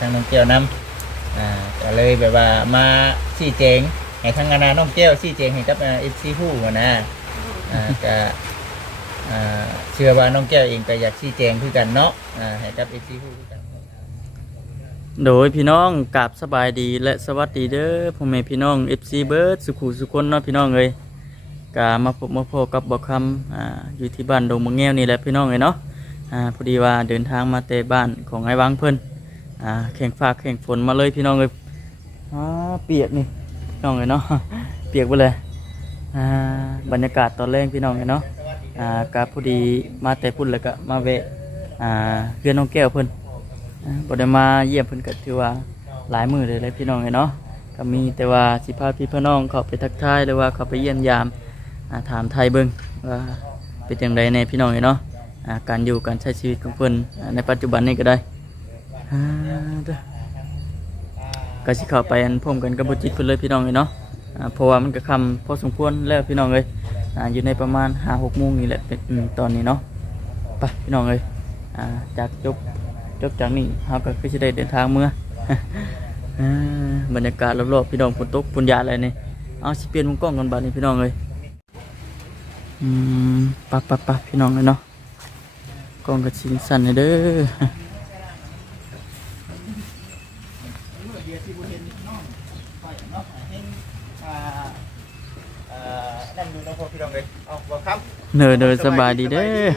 ทางน้องแก้วนํอ่าก็เลยแบบว่ามาชี้แจงให้ทางอนาน้องแก้วชี้แจงให้กับเอฟซีผู้นะอ่าก็อ่าเชื่อว่าน้องแก้วเองก็อยากชี้แจงคือกันเนาะอ่าให้กับเอฟซีผู้คือกัน โดยพี่น้องกราบสบายดีและสวัสดีเด้อพ่อแม่พี่น้อง FC เบิร์ดสุขุสุคนเนาะพี่น้องเอ้ยกามาพบมาพบกับบอกคำอ่าอยู่ที่บ้านดงมะแง้วนี่แหละพี่น้องเอ้ยเนาะอ่าพอดีว่าเดินทางมาแต่บ้านของไอ้วังเพิ่น อ่าแข่งฟ้าแข่งฝนมาเลยพี่น้องเอ้ยอ่าเปียกนี่พี่น้องเอ้ยเนาะเปียกไปเลยอ่าบรรยากาศตอนแรกพี่น้องเอ้ยเนาะอ่ากาพอดีมาแต่พุ่นแล้วก็มาแวะอ่าเพื่อนน้องแก้วเพิ่นอ่าบ่ได้มาเยี่ยมเพิ่นก็ถือว่าหลายมือเลยแหละพี่น้องเอ้ยเนาะก็มีแต่ว่าสิพาพี่พี่น้องเขาไปทักทายหรือว่าเขาไปเยี่ยมยามอ่าถามไทยเบิ่งว่าเป็นจังไดในพี่น้องเอ้ยเนาะอ่าการอยู่การใช้ชีวิตของเพิ่นอ่าในปัจจุบันนี้ก็ได้ อ่าเด้อก็สิเข้าไปอันพร้อมกันกับบ่จิตเพิ่นเลยพี่น้องเอ้ยเนาะอ่าเพราะว่ามันก็ค่ำพอสมควรแล้วพี่น้องเอ้ยอ่าอยู่ในประมาณ5-6โมงนี่แหละเป็นอืมตอนนี้เนาะไปพี่น้องเอ้ยอ่าจากจบจบจากนี้เราก็คือจะได้เดินทางเมื่อ อ่าบรรยากาศรอบๆพี่น้องฝนตกฝนยาอะไรนี่เอาสิเปลี่ยนมุมกล้องกันบัดนี้พี่น้องเลยอืมปักปักปักพี่น้องเลยเนาะกล้องกับชิงสั่นเลยเด้อ นั่นอยู่น้องพ่อพี่น้องเลยเอาบ่ครับ เนอเนอสบายดีเด้อ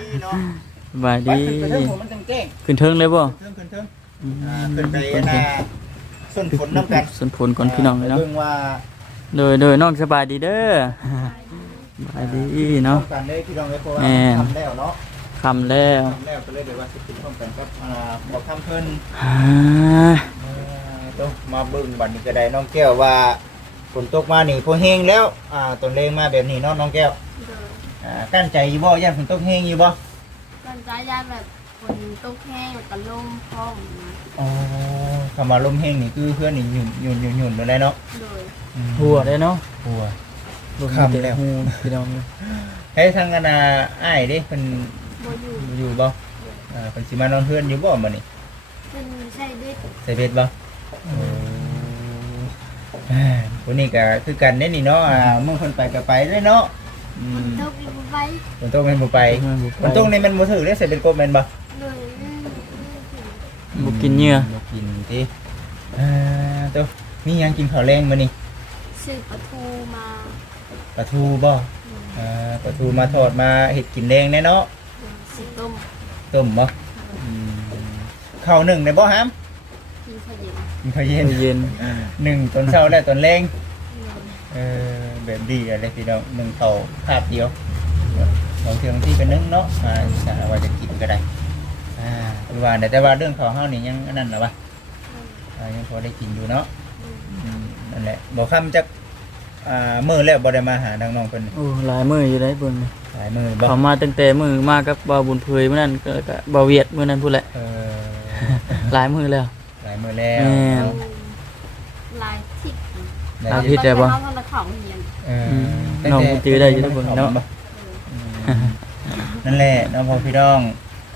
สบายดีขึ้นเทิงผมมันจังแจ้งขึ้นเทิงเลยบ่ขึ้นเทิงขึ้นเทิงอืมอ่าขึ้นไปนาส้นฝนน้ำกันส่วนผลก่อนพี่น้องเลยเนาะเบิ่งว่าเดยเดยน้องสบายดีเด้อสบายดีเนาะพร้อมกันเลยพี่น้องเลยเพราะว่าแม่นทำแล้วเนาะคำแล้วทำแล้วก็เลยเดี๋ยวว่าสิขึ้นพร้อมกันกับอ่าบอกคำเพิ่นอ่าอ่าต้องมาเบิ่งบัดนี้ก็ได้น้องแก้วว่าฝนตกมานี่พอแห้งแล้วอ่าต้นเลงมาแบบนี้เนาะน้องแก้วเดินอ่า กั้นใจอยู่บ่ย่านฝนตกแห้งอยู่บ่กันจ้ายานแบบฝนตกแห้งแล้วก็ลมพร้อมนะอ๋อคำว่าลมแห้งนี่คือเพื่อนนี่หยุ่นหยุ่นหยุ่นหยุ่นเลยเนาะโดยอืมหัวได้เนาะหัวลงคำแล้วหูพี่น้องเลยเฮ้ยทางอนาอ้ายเด้เพิ่นโบอยู่อยู่บ่อ่าเพิ่นสิมานอนเพื่อนอยู่บ่มื้อนี้เป็นใช่ดิใส่เบ็ดบ่อ่าวันนี้ก็คือกันเด้นี่เนาะอ่าเมื่อเพิ่นไปก็ไปเลยเนาะอื ฝนมตกอีกบ่ไปฝนตกแม่นบ่ไปฝนตกนี่มันบ่ถือได้ใส่เป็นกบแม่นบ่โดยอืมบุกินเหยื่อ บ่กินติอ่าโตมีหยังกินข้าวแรงมื้อนี้ซื้อปลาทูมาปลาทูบ่อ่าปลาทูมาทอดมาเฮ็ดกินแรงแน่เนาะสีต้มต้มบ่ข้าวหนึ่งในบ่ฮามกินข้าวเย็นกินข้าวเย็น เย็น หนึ่งตอนเช้าและตอนแรงโดย เออแบบดีอะไรพี่น้องหนึ่งเต่าคาบเดียวบางทีบางที่ก็นึ่งเนาะอ่าสาว่าจะกินก็ได้อ่าคือว่าแต่ว่าเรื่องข้าวเฮานี่ยังอันนั้นเหรอวะอ่ายังพอได้กินอยู่เนาะอืมนั่นแหละบ่คำจักอ่ามื้อแล้วบ่ได้มาหาทางน้องเพิ่นโอ้หลายมืออยู่ได้เบิ่งนี่หลายมื้อบ่เขามาตั้งแต่มือมากับบ่าวบุญเพยเมื่อนั้นก็ก็บ่าวเวียดมื้อนั้นพูดแหละเออหลายมือแล้ว หลายมื้อแล้วแม่นลายทิศ ได้ลายทิศแต่บ่ เขาทำละของเฮียนเออมน้องจื้อได้อยู่ทุกคนเนาะ นั่นแหละน้องพ่อพี่น้อง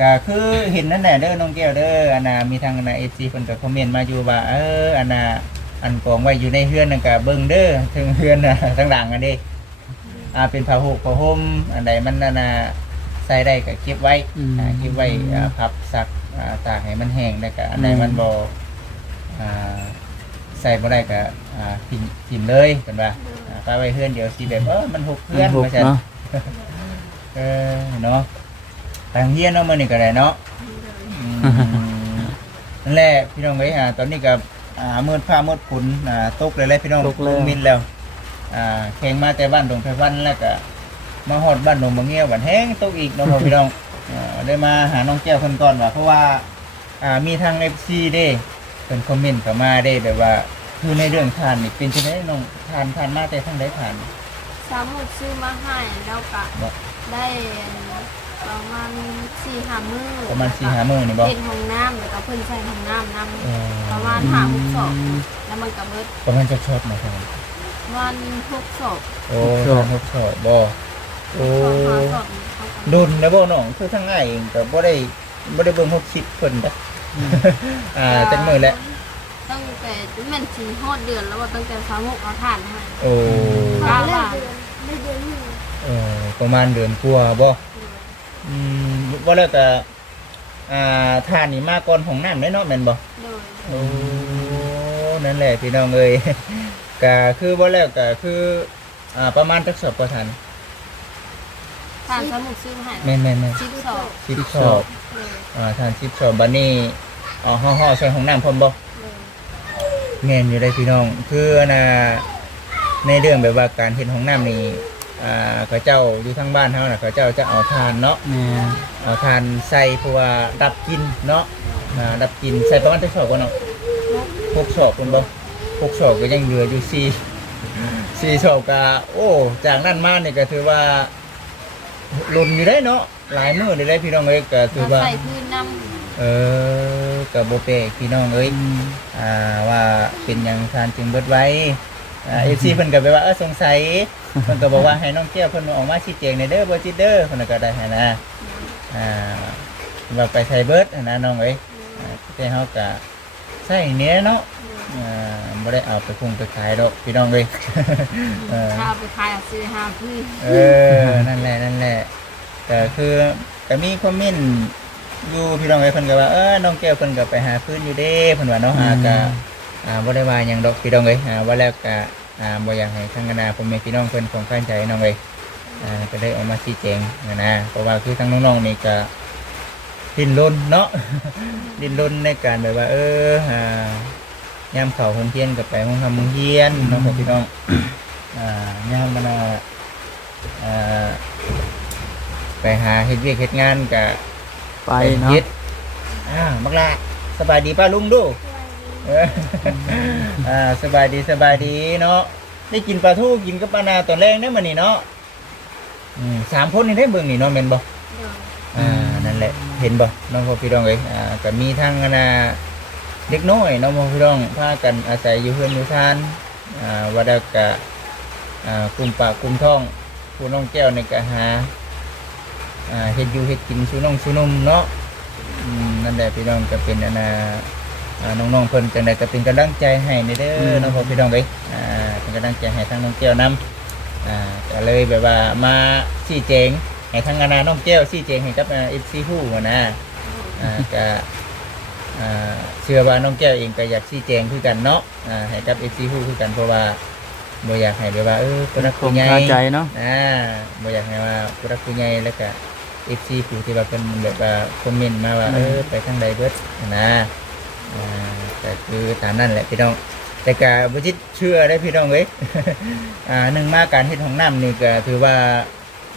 ก็คือเห็นนั่นแหละเด้อน้องแก้วเด้ออันน่ะมีทางอันน่ะ FC เพิ่นก็คอมเมนต์มาอยู่ว่าเอออันน่ะอันกองไว้อยู่ในเฮือนนั่นก็เบิ่งเด้อถึงเฮือนน่ะทางหลังอันนี้อ่าเป็นผ้าห่มผ้าห่มอันใดมันอันน่ะใส่ได้ก็เก็บไว้อืม อ่าเก็บไว้อ่าพับซักอ่าตากให้มันแห้งแล้วก็อันใดอืมมันบ่อ่า ใส่บ่ได้ก็อ่าทิ้งทิ้งเลยเพิ่นว่าอ่าไปไว้เฮือนเดี๋ยวสิแบบเออมันหกเฮือนหกว่าซั่นเนาะเออเนาะทางเฮียนเนาะมื้อนี้ก็ได้เนาะโดยอืมนั่นแหละพี่น้องเอ้ยอ่าตอนนี้ก็อ่ามืดผ้ามืดฝนอ่าตกเลยแหละพี่น้องตกแล้ว มินแล้วอ่าแข่งมาแต่บ้านดงไผวันแล้วก็มาฮอดบ้านดงบางเงี้ยวบัดแห้งตกอีกเนาะพ่อพี่น้องอ่าได้มาหาน้องแก้วเพิ่นก่อนว่าเพราะว่าอ่ามีทาง FC เด้ เพิ่นคอมเมนต์เข้ามาเด้แบบว่าคือในเรื่องทานนี่เป็นจังไดน้องทานทานมาแต่ทางใดทานสามุดซื้อมาให้แล้วก็บ่ได้ประมาณสี่ห้ามื้อประมาณ4-5มื้อนี่บ่เป็นห้องน้ำแล้วก็เพิ่นใส่ห้องน้ำนำเออประมาณหาหกศพแล้วมันก็เบิดประมาณจะชอบนะครับวันหกศพโอ้ชอบทางทดสอบบ่โอ้สองห้าศพเขาก็ดุนนะบ่น้องคือทั้งง่ายเองก็บ่ได้บ่ได้เบิ่งฮกคิดเพิ่นจ้ะ อ่าจังมื้อแหละปตั้งแต่แม่นสีฮอดเดือนแล้วว่าตั้งแต่สามหกเอาถ่านให้โอ้เก้าบาทไม่เดือนหนึ่งเออประมาณเดือนกว่าบ่อืมบ่แล้วก็อ่าทานนี่มาก่อนของน้ำได้เนาะแม่นบ่โดยโอ้นั่นแหละพี่น้องเอ้ยก็คือบ่แล้วก็คืออ่าประมาณจักสอบประทานถ่านสมุกซื้อมาให้แม่นแม่นแม่นชิปสอบสิบสอบเลยอ่าทานสิบสอบบัดนี้ อ๋อห่อๆใส่ของน้ำพร้อมบ่เลยแม่นอยู่ได้พี่น้อง คืออันน่ะในเรื่องแบบว่าการเฮ็ดของน้ำนี่อ่าเขาเจ้าอยู่ทางบ้านเฮาน่ะเขาเจ้าจะเอาทานเนาะแม่นเอาทานใส่เพราะว่าดับกลินเนาะอ่าดับกลินใส่ประมาณจักสอบก่อนเนาะหกสอบคุณบ่หกสอบก็ยังเหลืออยู่สี่สี่สอบก็โอ้จากนั้นมานี่ก็ถือว่าลุนอยู่ได้เนาะหลายมื้อได้พี่น้องเอ้ยก็ถือว่า ใส่พื้นน้เออ กับโบเปกพี่น้องเอ้ยอืมอ่าว่าเป็นหยังทานจึงเบิดไว้อ่าเอฟซีเพิ่นก็ไปว่าเออสงสัยเพิ่นก็บอกว่าให้น้องเกี้ยวเพิ่นออกมาชี้แจงในอยเด้อบ่จิตเด้อเพิ่นก็ได้ให้นะอ่าว่าไปใช้เบิดอะนะน้องเอ้ยอ่าแต่เฮาก็ใช้เนี้ยเนาะอ่าบ่ได้เอาไปคงไปขายดอกพี่น้องเอ้ยเออำข้าวไปขายเอาซื้อห้าพื้นเออนั่นแหละนั่นแหละแต่คือก็มีคอมเมนต์ อยู่พี่น้องไอ้เพิ่นก็ว่าเออน้องแก้วเพิ่นก็ไปหาพื้นอยู่เด้เพิ่นว่าเนาะหาก็อ่าบ่ได้ว่าหยังดอกพี่น้องเอ้ยอ่าว่าแล้วก็อ่าบ่อยากให้ทางคณะพ่อแม่พี่น้องเพิ่นของข้านใจน้องเอ้ยอ่าก็ได้ออกมาชี้แจงนะนะเพราะว่าคือทางน้องๆนี่ก็ดิ้นรนเนาะ ดิ้นรนในการแบบว่า เอออ่ายามเข้าโรงเรียนก็ไปโรงทำโรงเรียนเนาะพี่น้องอ่ายามมันน่ะอ่าไปหาเฮ็ดเวียกเฮ็ดงานกับ ไปเนาะเฮ็ดอ่าบักละสบายดีป้าลุงดูเอออ่าสบายดีสบายดีเนาะได้กินปลาทูกินกับปลานาตอนแรกได้อมื้อนี้เนาะอืมสามคนนี่ได้เบิ่งนี่เนาะแม่นบ่เลยอ่านั่นแหละเห็นบ่น้องพ่อพี่น้องเอ้ยอ่าก็มีทั้งอันน่ะเด็กน้อยน้องพ่อพี่น้องพากันอาศัยอยู่เฮือนอยู่ซานอ่าว่าแล้วก็อ่ากลุ่มปากกลุ่มท้องผู้น้องแก้วนี่ก็หา อ่าเฮ็ดอยู่เฮ็ดกินชูน้องชูนมเนาะอืมนั่นแหละพี่น้องก็เป็นอันน่ะอ่าน้องๆเพิ่นจังไดก็เป็นกำลังใจให้ในเด้อน้องพ่อพี่น้องเอ้ยอ่าเป็นกำลังใจให้ทั้งน้องแก้วนํอ่าก็เลยแบบว่ามาชี้แจงให้ทั้งอนาน้องแก้วชี้แจงให้กับอ่า FC ฮู้หั้นนะอ่าก็อ่าเชื่อว่าน้องแก้วเองก็อยากชี้แจงคือกันเนาะอ่าให้กับ FC ฮู้คือกันเพราะว่าบ่อยากให้แบบว่าเออคนนักคผู้งใหญ่ คาใจเนาะ อ่าบ่อยากให้ว่าผู้รักผู้ใหญ่แล้วก็ เอฟซีผู้ที่ว่าเป็นแบบว่าคอมเมนต์มาว่าเออไปทางใดเบิดนะอ่าแต่คือตามนั่นแหละพี่น้อง แต่ก็บ่จิตเชื่อได้พี่น้องเอ้ย อ่าหนึ่งมาการเฮ็ดของน้ำนี่ก็ถือว่า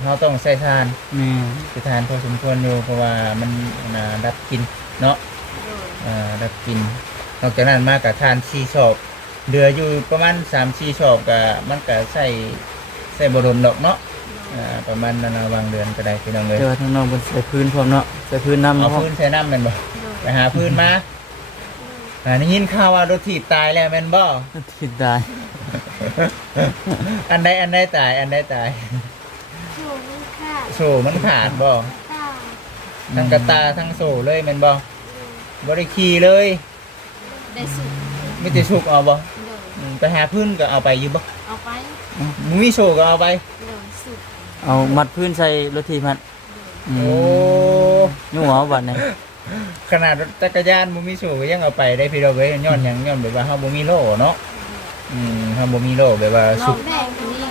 เราต้องใส่ทานแม่นใส่ทานพอสมควรอยู่เพราะว่ามันน่าดับกลินเนาะเลยอ่าดับกลินนอกจากนั้นมากับทานชีชอบเหลืออยู่ประมาณสามชีชอบก็มันก็ใส่ใส่บดนดอกเนาะ อ่าประมาณนานาวังเดือนก็ได้พี่น้องเลยเจอทางน้องเพิ่นใส่พื้นพร้อมเนาะใส่พื้นน้ำเอาพร้อมพื้นใช้น้ำแม่นบ่ไปหาพื้นมาอ่านี่ยินข่าวว่ารถถีบตายแล้วแม่นบ่ทิดได้อันใดอันใดตายอันใดตายโชว์มันขาดโซ่มันขาดบ่ตาทั้งกระตาทั้งโซ่เลยแม่นบ่บ่ได้ขี่เลยได้สุกไม่ได้สุกเอาบ่เลยอืมไปหาพื้นก็เอาไปอยู่บ่เอาไปมึงมีโซ่ก็เอาไป เลยสุกเอามัดพื้นใส่รถทีบมันอืมโอ้ยุ่งหัวบัดนี่ขนาดรถจักรยานบ่มีโซ่ก็ยังเอาไปได้พี่น้องเอ้ยย้อนหยังย้อนแบบว่าเฮาบ่มีโล่เนาะอืมเฮาบ่มีโล่แบบว่าลสุอกงแดงคนนี้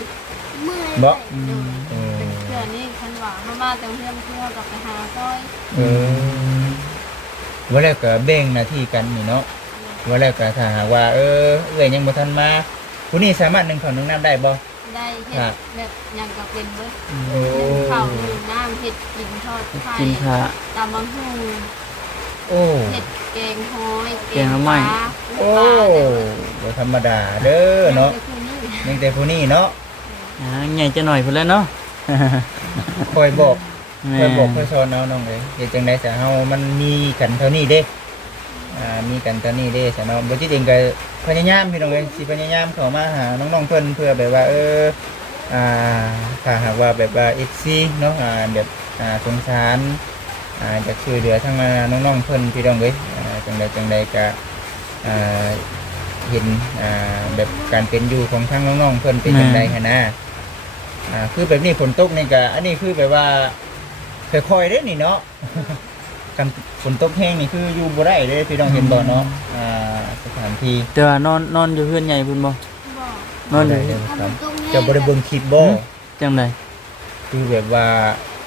เมื่อยบ่ไปเออเพื่อนี่คันว่ามามาแต่เพื่อนเพื่อกับไปหาซอยเออว่าแล้วก็แบ่งหน้าที่กันนี่เนาะว่าแล้วก็ถ้าหากว่า เออเอ้ยยังบ่ทันมาผู้นี้สามารถหนึ่งข้าวหนึ่งน้ำได้บ่ ได้เห็ครัดบแบบหยังกับเป็นเบิดโอ้ข้าวหนึ่งน้ำเห็ดกินทอดไข่กินขาตำบังฮูโอ้เห็ดแกงหอยแกงหน่อไม้ ปลาโอ้ปลาบ่ธรรมดาเด้อเนาะแต่คือนี่ยังแต่ผู้นี้เนาะอ่าใหญ่จะหน่อยพุ่นแล้วเนาะคอยบอกแม่คอยบอกคอยสอนเอาน้องเอ้ยเฮ็ดจังได๋ซะเฮามันมีกันเท่านี้เด้ อ่ามีกันเท่านี้เด้ซะเนาะบ่จิตเองก็พยายามพี่น้องเอ้ยสิพยายามเข้ามาหาน้องๆเพิ่นเพื่อแบบว่าเอออ่าถ้าหากว่าแบบว่า FC เนาะอ่าแบบอ่าสงสารอ่าอยากช่วยเหลือทั้งน้องๆเพิ่นพี่น้องเอ้ยอ่าจังใดจังใดก็อ่าเห็นอ่าแบบการเป็นอยู่ของทั้งน้องๆเพิ่นเป็นยังไงฮะนะอ่าคือแบบนี้ฝนตกนี่ก็อันนี้คือแบบว่าค่อยๆเด้นี่เนาะ กันฝนตกแห้งนี่คืออยู่บ่ได้เลยพี่น้องเห็นบ่เนาะอ่าสถานที่แต่ว่านอนนอนอยู่เพื่อนใหญ่พุ่นบ่บอกนอนอยู่ได้ถ้ามันตรงนี้เจะบ่ได้เบิ่งคลิปบ่หืมจังไดคือแบบว่า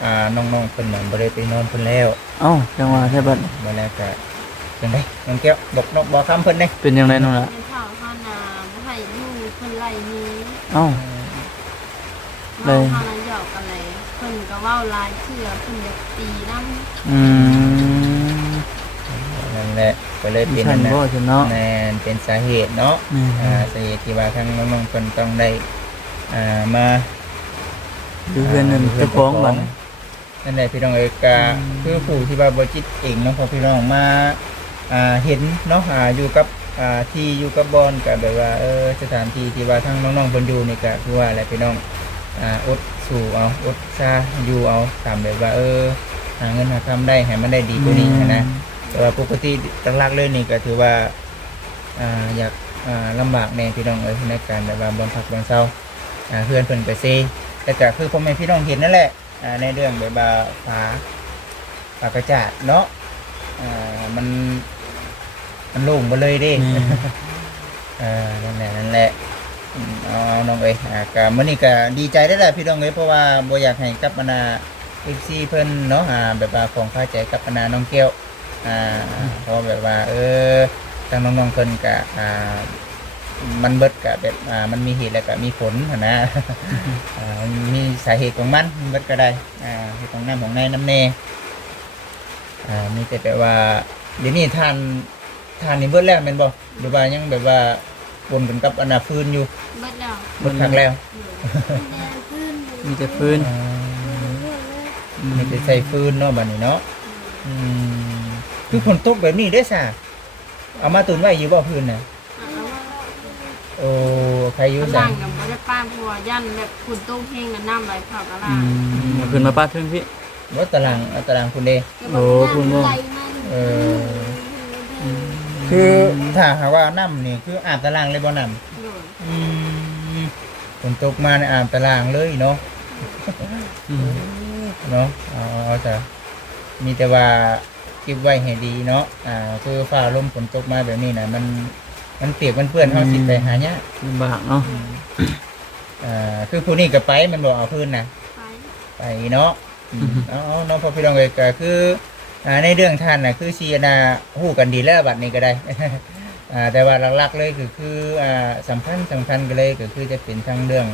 อ่าน้องๆเพิ่นน่ะบ่ได้ไปนอนเพิ่นแล้วเอ้าจังหวะแท้บัดมาแล้วก็จังไดน้องแก้วบอกน้องบอกคำเพิ่นเด้เป็นจังไดน้องล่ะเป็นข่าวฮานาบ่ให้อยู่เพิ่นไล่หนี้เอ้า เลเว้ายฮานาหยอกกันเลยเพิ่นก็เว้าหลายเชื่อเพิ่นอยากตีนำอืม นั่นแหละก็เลยเป็นฉันนั่นบ่นะฉันเนาะแม่นเป็นสาเหตุเนาะอืมอ่าสาเหตุที่ว่าทั้งน้องๆเพิ่นต้องได้อ่ามาอยู่เพื่อนนั่นเจ้าของบัดนั่นแหละพี่น้องเอ้ยก็คือผู้ที่ว่าบ่จิตเองเนาะพอพี่น้องมาอ่าเห็นเนาะอ่าอยู่กับอ่าที่อยู่กับบอนก็แบบว่าเออสถานที่ที่ว่าทั้งน้องๆเพิ่นอยู่นี่ก็คือว่าอะไรพี่น้องอ่าอดสู่เอาอดซาอยู่เอาตามแบบว่าเออหาเงินหาคำได้ให้มันได้ดีกว่านี้หั้นนะ แต่ว่าปกติหลักๆเลยนี่ก็ถือว่าอ่าอยากอ่าลำบากในพี่น้องเอ้ยในการแบบว่าบนพักบนเศร้าอ่าเพื่อนเพิ่นไปเซแต่ก็คือพ่อแม่พี่น้องเห็นนั่นแหละอ่าในเรื่องแบบว่าฝาฝากระจาดเนาะอ่ามันมันโล่งไปเลยเดิแม่อ่านั่นแหละนั่นแหละอืมเอาเอาน้องเอ้ยอ่าก็มื้อนี้ก็ดีใจได้อแหละพี่น้องเอ้ยเพราะว่าบ่อยากให้กับบรรดา FC เพิ่นเนาะอ่าแบบว่าของค่าใจกับบรรดาน้องเกี้ยว อ่าเพราะแบบว่า เออทางน้องๆเพิ่นกะอ่า มันเบิดกะแบบอ่ามันมีเหตุแล้วก็มีผลหั้นนะ อ่ามันมีสาเหตุของมันมันเบิดก็ได้อ่าเหตุของน้ำของในน้ำเนอ่ามีแต่แบบว่าเดี๋ยวนี้ทานทานนี่เบิดแล้วแม่นบ่หรือว่ายังแบบว่าปนกันกับอนนาฟืนอยู่เบิดแล้วเบิดครั้งแล้วแดงขึ้นมีแต่พื้นอ่าเรื่อยเลยมีแต่ใส่ฟืนเนาะบัดนี้เนาะอืม คือฝนตกแบบนี้ได้อซะเอามาตุนไว้อยู่บ่พื้นน่ะแล้วว่าโอ้ใครอยุ่กำสัลังงกับบ่ได้ป้านพัวยันแบบฝุ่นตกแห้งแล้วน้ำไหลผ่านกะลาอืมเอาขึ้นมาป้าดเทึงพี่รถตารางเอาตารางคุณเดโอ้คุณบ่ไหลมาเออ คือถ้าหากว่าน้ำนี่คืออาบตารางเลยบ่น้โดยำอืมฝนตกมาในอาบตารางเลยเนาะ อืมเนาะเอาเอาแต่มีแต่ว่า เก็บไว้ให้ดีเนาะอ่าคือฟ้าลมฝนตกมาแบบนี้นะมันมันเปียกมันเปื้อนเฮาสิไปหาเนี่ยากลำบากเนาะอ่าคือผู้นี้ก็ไปมันบอกเอาพื้นนะไปไปเนาะอืมเอาเอาเนาะพอพี่น้องเลยก็คืออ่าในเรื่องท่านนะคือชีนาหู้กันดีแล้วบัดนี้ก็ได้อ่าแต่ว่าหลักๆเลยก็คืออ่าสำคัญสำคัญก็เลยก็คือจะเป็นทั้งเรื่อง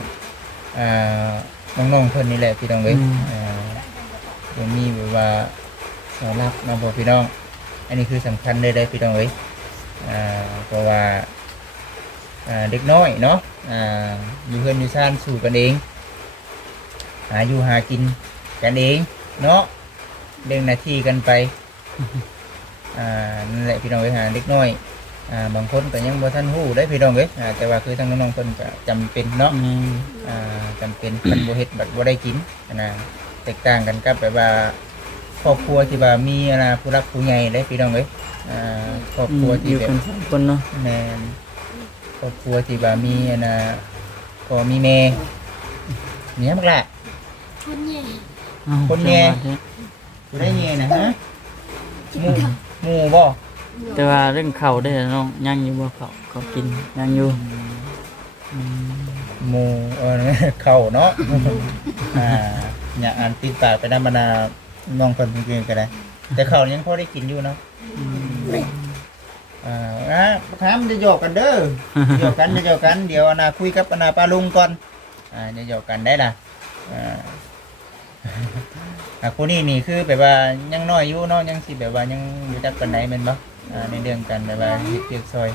อ่าน้องๆเพิ่นนี่แหละพี่น้องเลยอ่าจะมีแบบว่า เสาหลักเนาะพอพี่น้อง อันนี้คือสำคัญเลยได้พี่น้องเลยอ่าเพราะว่าอ่าเด็กน้อยเนาะอ่าอยู่เพื่อนอยู่ซ่านสู่กันเองหาอยู่หากินกันเองเนาะเรื่องหน้าที่กันไปอ่านั่นแหละพี่น้องไปหาเด็กน้อยอ่าบางคนก็ยังบ่ทันฮู้ได้พี่น้องเอ้ยอ่าแต่ว่าคือทางน้องๆเพิ่นก็จำเป็นเนาะอืมอ่าจำเป็นคันบ่เฮ็ดบัดบ่ได้กินนะแตกต่างกันกับแบบว่า ครอบครัวที่ว่ามีอะนะผู้รักผู้ใหญ่ได้พี่น้องเอ้ยอ่าครอบครัวอที่ยู่แบบ กันสองคนเนาะแม่นครอบครัวที่ว่ามีอะนะก็มีแม่เนี่ยมักละ คนใหญ่เอ้าคนแย่ จังหวะเด้อยู่ได้เงี้ยนะฮะจิบหมูกับหมูบ่แต่ว่าเรื่องข้าวได้อน้องยังอยู่บ่ข้าวเขากินยังอยู่อืมหมูเออ เข้าเนาะอ่า อยากอ่านติดปากไปน้ำบรรดา น้องคนกินก็ได้ แต่เขาวยังพอได้กินอยู่เนาะอ่าอะถามจะหยอกกันเด้อหยอกกันจะหยอกกันเดี๋ยวอนาคุยกับอนาปลาลุงก่อนอ่าจะหยอกกันได้ล่ะอ่าอะคนนี้นี่คือแบบว่ายังน้อยอยู่เนาะยังสิแบบว่ายังอยู่จักกันไดแม่นบ่อ่าในเรื่องกันแบบว่าเฮ็ดเปียกซอย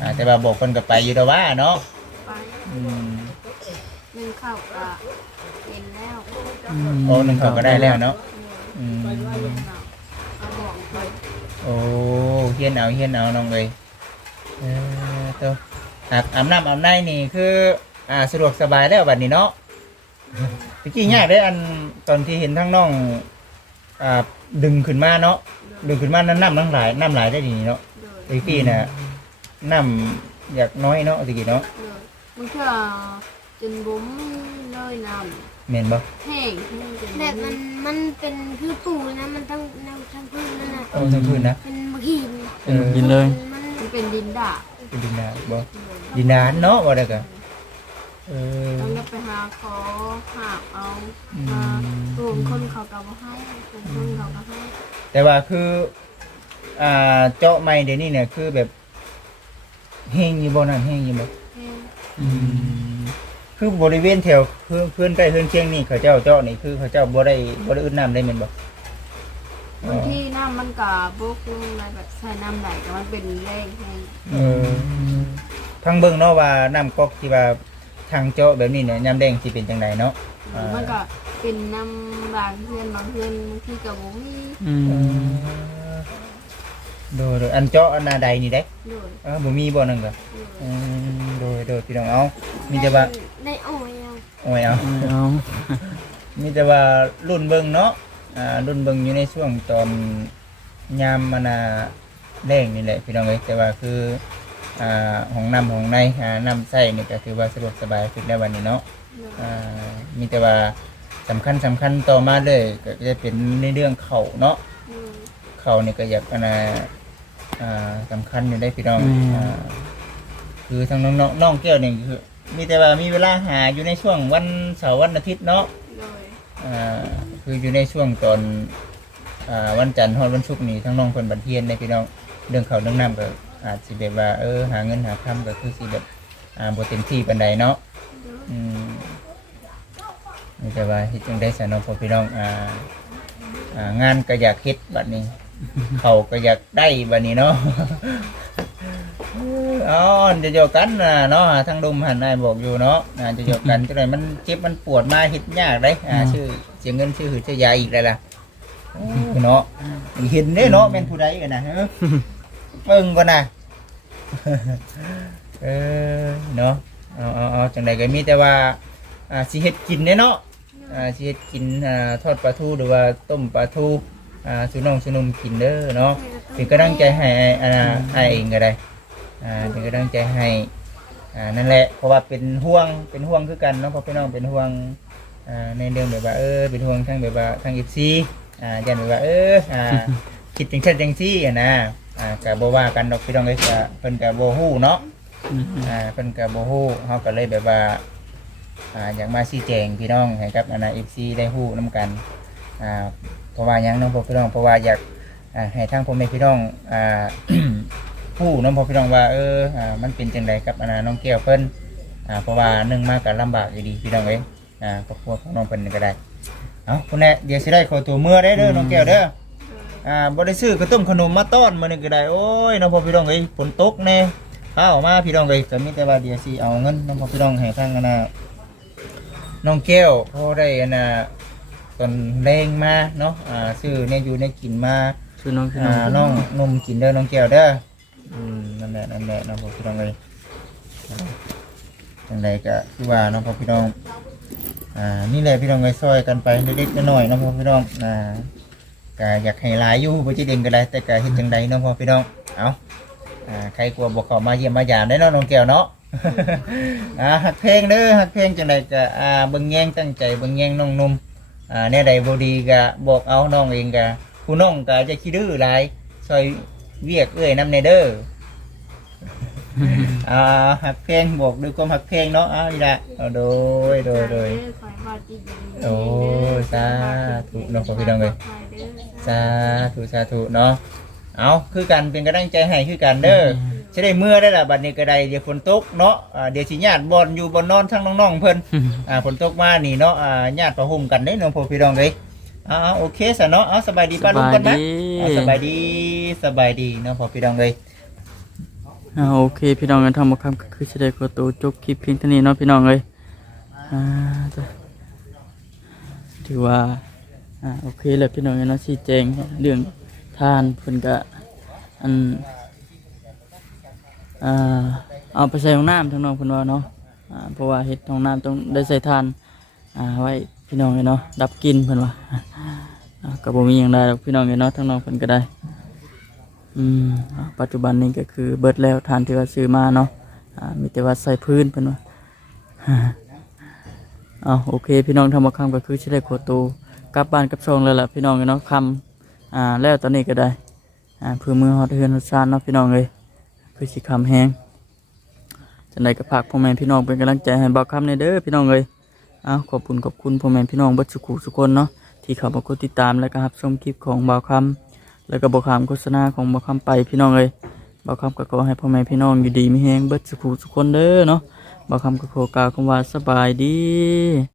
อ่าแต่ว่าบอกคนกับไปอยู่แต่ว่าเนาะไปอืมหนึ่งข้าวก็เป็นแล้ว โอ้หนึ่งเขาก็ได้แล้วเนาะ อืมเอาบอกไปโอ้เฮียนเอาเฮียนเอาน้องเลยเออตัวอาบอาบน้ำอาบในนี่คือ อ่าสะดวกสบายแล้วบัดนี้เนาะตะกี้ยากได้อันตอนที่เห็นทั้งน้องอ่าดึงขึ้นมาเนาะดึงขึ้นมานั้นน้ำน้ำหลายน้ำหลายได้ดีเนาะโดยตะกี้น่ะน้ำอยากน้อยเนาะตะกี้เนาะเลยมันก็จนบุ้มเลยน้ แม่นบ่ำแห้งแห้งจนแบบมันมันเป็นคือปูนะมันต้องแนวทางพื้นนั่นน่ะเอาทั้งพื้นนะเป็นมะขีนเออกินเลย มันมันเป็นดินด่าเป็นดินดานบ่ดินดานเนาะว่าได้ก็เออต้องได้ไปหาขอหาเอามากลุ่มคนเขาก็บ่ให้กลุ่มคนเขาก็ให้แต่ว่าคืออ่าเจาะไม้เดี๋ยวนี้เนี่ยคือแบบแห้งอยู่บ่นั่นแห้งอยู่บ่แห้ง คือบริเวณแถวเพื่อนเพื่อนใกล้เพื่อนเคียงนี่เขาเจ้าเจาะนี่คือเขาเจ้าบ่ได้บ่ได้อึดน้ำได้แม่นบ่บางที่น้ำมันก็บุกลงในแบบใส่น้ำไหลแต่มันเป็นแรงแห้งเออพังเบิ่งเนาะว่าน้ำก๊อกที่ว่าทางเจาะแบบนี้เนี่ยน้ำแดงสิเป็นจังไดเนาะอ่ามัมันก็เป็นน้ำบางเพื่อนบางเพื่อนบางที่ก็บ่มีอืม โดยโดยอันเจาะอันหนาใดนี่เด้โดยเออบ่มีบ่นั่นก็โดยอืมโดยโดยพี่น้องเอามีแต่ว่าได้อ่อยเอาโอ้ยเอาเอามีแต่ว่ารุ่นเบิ่งเนาะอ่ารุ่นเบิ่งอยู่ในช่วงตอนยามมันน่ะแดงนี่แหละพี่น้องเอ้ยแต่ว่าคืออ่าของน้ำของในอ่าน้ำใส่นี่ก็ถือว่าสะดวกสบายขึ้นได้วันนี้เนาะโดยอ่ามีแต่ว่าสำคัญสำคัญต่อมาเลยก็จะเป็นในเรื่องเขาเนาะโดยเขานี่ก็อยากอันน่ะ อ่าสำคัญอยู่ได้พี่น้องอ่าคือทางน้องน้องน้องแก้วนี่คือ มีแต่ว่ามีเวลาหาอยู่ในช่วงวันเสาร์วันอาทิตย์เนาะโดยอ่าคืออยู่ในช่วงตอนอ่าวันจันทร์ฮอดวันศุกร์นี่ทั้งน้องคนบันเทียนได้พี่น้องเรื่องเขาวเรื่องน้ำก็อาจสิแบบว่าเออหาเงินหาคำก็คือสิแบบอ่าบ่เต็มที่ปานใดเนาะ โดยอืมนี่แต่ว่าเฮ็ดจังได้สนองพอพี่น้องอ่าอ่างานก็อยากเฮ็ดบัดนี้ เขาก็อยากได้บัดนี้เนาะอ๋อจะโยกกันนะเนาะทางดุมหันนายบอกอยู่เนาะอ่าจะโยกกันจังไดมันเจ็บมันปวดมาเฮ็ดยากเด้อ่าชื่อเสียเงินชื่อหือชื่อยาอีกแล้วล่ะโอ้เนาะเห็นเด้เนาะแม่นผู้ใดกันนะเฮ้อเบิ่งก่อนนะเออเนาะเอาเอาเอาจังไดก็มีแต่ว่าอ่าสิเฮ็ดกินเด้เนาะอ่าสิเฮ็ดกินอ่าทอดปลาทูหรือว่าต้มปลาทู อ่าสุน้องสุนุ่มกินเด้อเนาะเป็นกำลังใจให้อ่าให้เองก็ได้อ่าเป็นกำลังใจให้อ่านั่นแหละเพราะว่าเป็นห่วงเป็นห่วงคือกันเนาะเพราะพี่น้องเป็นห่วงอ่าในเรื่องแบบว่าเออเป็นห่วงทั้งแบบว่าทั้ง FC อ่ายันแบบว่าเอออ่าคิดจังซั่นจังซี่อะนะอ่าก็บ่ว่ากันดอกพี่น้องเอ้ยก็เพิ่นก็บ่ฮู้เนาะอืมอ่าเพิ่นก็บ่ฮู้เฮาก็เลยแบบว่าอ่าอยากมาชี้แจงพี่น้องให้กับอนา FC ได้ฮู้นํกันอ่า เพราะว่าหยังเน้องพี่น้องเพราะว่าอยากอ่าให้ทางพ่อแม่พี่น้องอ่าฮู้นำพ่อพี่น้องว่าเอออ่ามันเป็นจังไดกับอนาน้องแก้วเพิ่นอ่าเพราะว่าหนึงมาก็ลำบากอยู่ดีพี่น้องเอ้ยอ่าครอบครัวของน้องเพิ่นนี่ก็ได้เอ้าคุณแน่เดี๋ยวสิได้ขอตัวเมื่อได้เด้อน้องแก้วเด้ออ่าบริซื้อข้าวต้มขนมมาต้อนมานี่ก็ได้โอ้ยน้องพ่อพี่น้องเอ้ยฝนตกแน่ข้าวมาพี่น้องเอ้ยก็มีแต่ว่าเดี๋ยวสิเอาเงินน้องพ่อพี่น้องให้ทางอันน่ะน้องแก้วพอได้อันน่ะ ตอนแรงมาเนาะอ่าซื้อเนี่ยอยู่ในกินมาชื่อน้องชื่ออ่าน้องน้องนมกินเด้อน้องแก้วเด้ออืมนั่นแหละนั่นแหละน้องพ่อพี่น้องเอ้ยจังไดก็คือว่าน้องพ่อพี่น้องอ่านี่แหละพี่น้องเอ้ยซอยกันไปเล็กๆน้อยๆน้องพ่อพี่น้องอ่าก็อยากให้หลายอยู่บ่จิเด่นก็ได้แต่ก็เฮ็ดจังใดเนาะพ่อพี่น้องเอาอ่าใครกลัวบ่เข้ามาเยี่ยมมายามได้เนาะน้องแก้วเนาะ อ่าฮักเพลงเด้อฮักเพลงจังใดก็อ่าเบิ่งแยงตั้งใจเบิ่งแยงน้องนุ่ม อ่าแนวใดบ่ดีก็บอกเอาน้องเองก็ผู้น้องก็จะขี้ดื้อหลายซอยเวียกเอ้ยนำแน่เด้ออ่าฮักเพลงบอกด้วยความฮักเพลงเนาะเอาอีละเอาโดยโดยโดยคอยบาดจิตดีโอ้ยสาธุน้องพ่อพี่น้องเอ้ย สาธุสาธุเนาะเอาคือกันเป็นกำลังใจให้คือกันเด้อ จะได้เมื่อได้ละบัดนี้ก็ได้เดี๋ยวฝนตกเนาะอ่าเดี๋ยวสิญาติบอลอยู่บนนอนทั้งน้องๆเพิ่นอ่าฝนตกมานี่เนาะอ่าญาติประหุมกันเด้น้องพ่อพี่น้องเอ้ยเอาเอาโอเคซะเนาะเอาสบายดีป้าลุงกันนะเอาสบายดีสบายดีเนาะพ่อพี่น้องเอ้ย อ่าโอเคพี่น้องกันทำมาคำก็คือจะได้ขอตัวจบคลิปเพียงเท่านี้เนาะพี่น้องเลยอ่าจ้ะถือว่าอ่าโอเคแล้วพี่น้องเนาะชี้แจงเรื่องทานเพิ่นก็อัน อ่าเอาไปใส่ห้องน้ำทั้งน้องเพิ่นว่าเนาะอ่าเพราะว่าเฮ็ดห้องน้ำต้องได้ใส่ทานอ่าไว้พี่น้องเนาะดับกลินเพิ่นว่าอ่าก็บ่มีหยังได้หรอกพี่น้องเนาะทั้งน้องเพิ่นก็ได้อืมอ่าปัจจุบันนี้ก็คือเบิดแล้วทานที่ว่าซื้อมาเนาะอ่ามีแต่ว่าใส่พื้นเพิ่นว่า เอาโอเค พี่น้องทำมาคำก็คือชิได้โคตูกลับบ้านกลับช่องแล้วล่ะพี่น้องเนาะคำอ่าแล้วตอนนี้ก็ได้อ่าเพื่อมือฮอดเฮือนฮอดซานเนาะพี่น้องเลย คือสิคำแห้งจังไดก็ฝากพ่อแม่พี่น้องเป็นกำลังใจให้บ่าวคำในเด้อพี่น้องเลยเอาขอบคุณขอบคุณพ่อแม่พี่น้องเบัดสุขุสุกคนเนาะที่เข้ามากดติดตามและก็รับชมคลิปของบ่าวคำแล้วก็บ่าวคำโฆษณาของบ่าวคำไปพี่น้องเลยบ่าวคำก็ขอให้พ่อแม่พี่น้องอยู่ดีมีแฮงเบิดสุขุสุกคนเด้อเนาะบ่าวคำก็ขอกล่าวคำว่าสบายดี